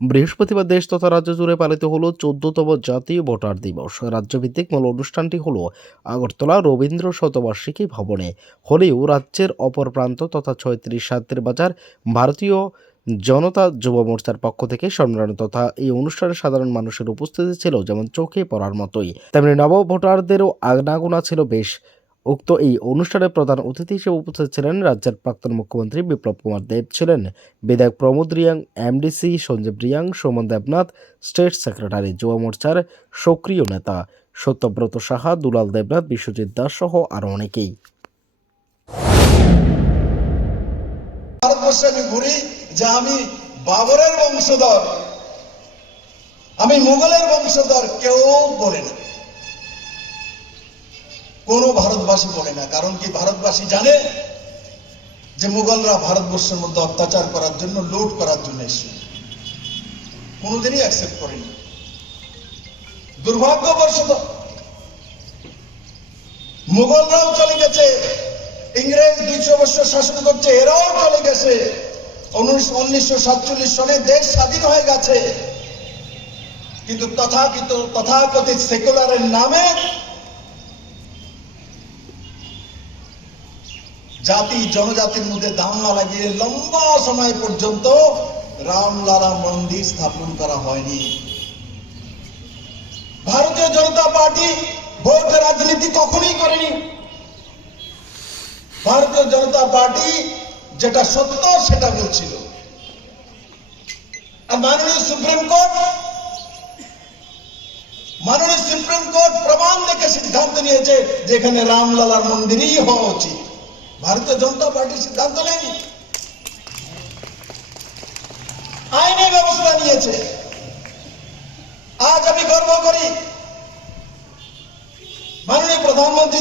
বৃহস্পতিবার দেশ তথা রাজ্য জুড়ে পালিত হলো 14তম জাতীয় ভোটার দিবস। রাজ্যভিত্তিক মূল অনুষ্ঠানটি হলো আগরতলা রবীন্দ্র শতবার্ষিকী ভবনে হলেও রাজ্যের অপর প্রান্ত তথা 36-37 বাজার ভারতীয় জনতা যুব মোর্চার পক্ষ থেকে সম্মেলন তথা এই অনুষ্ঠানে সাধারণ মানুষের উপস্থিতি ছিল যেমন চোখে পড়ার মতোই, তেমনি নব ভোটারদেরও আনাগোনা ছিল বেশ। উক্ত এই অনুষ্ঠানে প্রধান অতিথি হিসেবে উপস্থিত ছিলেন রাজ্যের প্রাক্তন মুখ্যমন্ত্রী বিপ্লব কুমার দেব, ছিলেন বিধায়ক Pramod Reang, MDC Sanjib Reang, Suman Debnath, state secretary, যুব মোর্চার সক্রিয় নেতা সত্যব্রত সাহা, দুলাল দেবনাথ, বিশ্বজিৎ দাস সহ আরো অনেকেই। ভারতবর্ষে আমি ঘুরি যে আমি বাবরের বংশধর, আমি মুঘলের বংশধর, কেউ বলে না, কোনো ভারতবাসী বলে না। কারণ কি, ভারতবাসী জানে যে মুঘলরা ভারতবর্ষের মধ্যে অত্যাচার করার জন্য, লুট করার জন্য এসেছিল, কোনোদিনই অ্যাকসেপ্ট করেনি। দুর্ভাগ্যবশত মুঘলরাও চলে গেছে, ইংরেজ 200 বছর শাসন করছে, এরাও চলে গেছে, 1947 সনে দেশ স্বাধীন হয়ে গেছে, কিন্তু তথাকথিত সেকুলারের নামে জাতি জনজাতির মধ্যে দাঙ্গা লাগিয়ে লম্বা সময় পর্যন্ত রামলালা মন্দির স্থাপন করা হয়নি। ভারতীয় জনতা পার্টি ভোট রাজনীতি কখনোই করেনি। ভারতীয় জনতা পার্টি যেটা সত্য সেটা বলছিল। আর মাননীয় সুপ্রিম কোর্ট প্রমাণ দেখে সিদ্ধান্ত নিয়েছে যে এখানে রামলালার মন্দিরই হওয়া উচিত। ভারতীয় জনতা পার্টি সিদ্ধান্ত নেয়নি, আইনি ব্যবস্থা নিয়েছে। আজ আমি গর্ব করি মাননীয় প্রধানমন্ত্রী